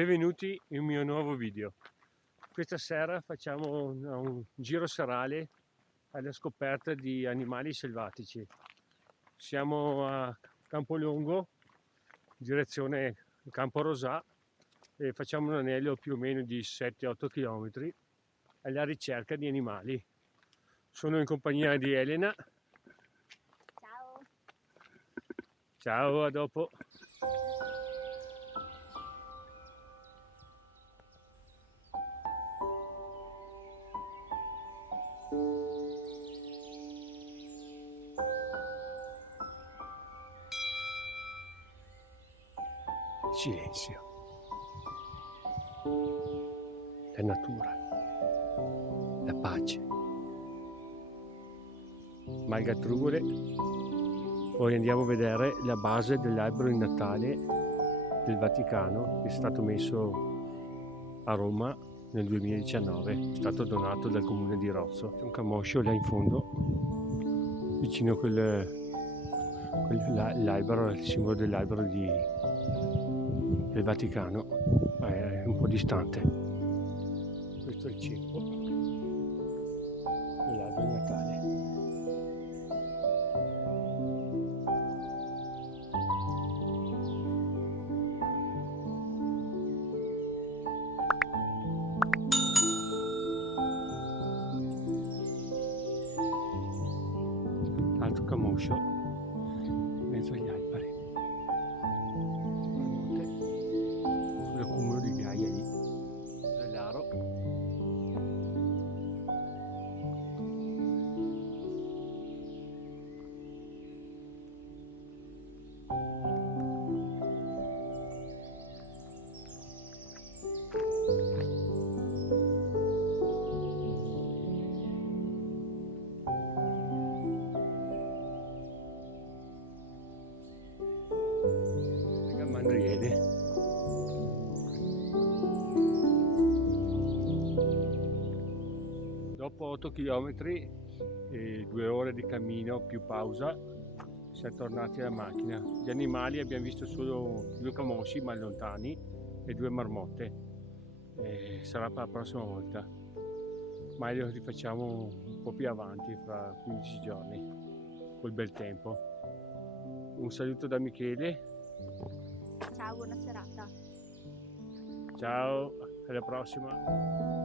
Benvenuti in un mio nuovo video. Questa sera facciamo un giro serale alla scoperta di animali selvatici. Siamo a Campolongo, direzione Campo Rosà, e facciamo un anello più o meno di 7-8 km alla ricerca di animali. Sono in compagnia di Elena. Ciao. Ciao, a dopo. Silenzio, la natura, la pace. Malgatrugole. Ora andiamo a vedere la base dell'albero di Natale del Vaticano, che è stato messo a Roma nel 2019, è stato donato dal comune di Rozzo. C'è un camoscio là in fondo, vicino a l'albero, il simbolo dell'albero del Vaticano, è un po' distante. Questo è il ceppo dell'albero di Natale. Altro camoscio in mezzo agli alberi, marmotte, sull'accumulo di ghiaia lì, dell'aro. Mandriene. Dopo 8 km e 2 ore di cammino più pausa siamo tornati alla macchina. Gli animali abbiamo visto solo 2 camosci ma lontani e 2 marmotte. Sarà per la prossima volta, ma lo rifacciamo un po' più avanti, fra 15 giorni, col bel tempo. Un saluto da Michele. Ciao, buona serata. Ciao, alla prossima.